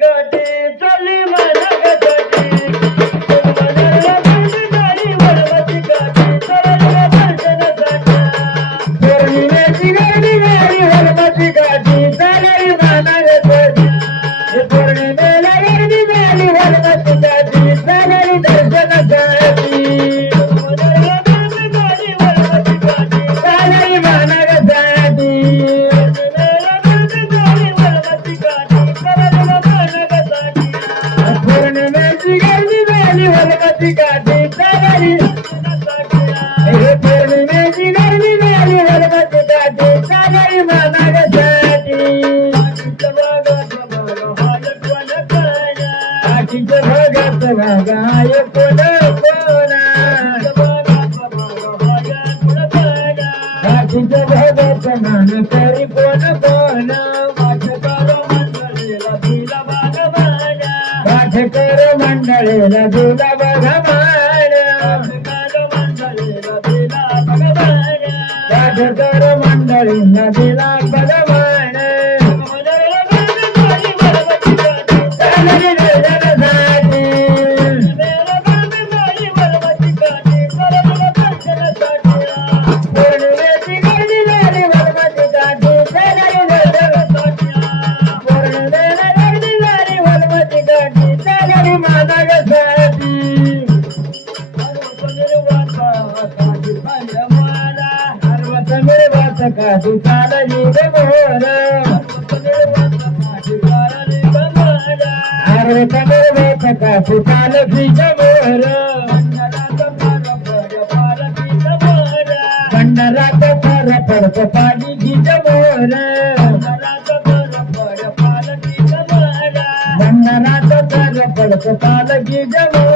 काठी चालली मनगटाची मनगटाला गाडी वळवाची काठी चालली दर्शनासाठी पौर्णिमेची गाडी वळवाची काठी चालली मनगटाची पौर्णिमेला गाडी वळवाची काठी चालली दर्शनासाठी काठी चालली पौर्णिमेची गर्दी झाली वरवती काठी चालली मनगटाची काठीच्या भागात भागाय कोण कोणा काठीच्या भागात मान तरी कोण कोण पाठकर मंडळीला दिला बघा पाठकर मंडळीला दिला बघवान पौर्णिमेची गर्दी झाली वरवती काठी पौर्णिमेला गर्दी झाली वरवती काठी चालली मनगटाची काठी चालली मोर अरे कमरवाच काठी चालली मोर पंढरात फार पडत पाणी घिज मोर पंढरात फार पडत पाल घिज मोर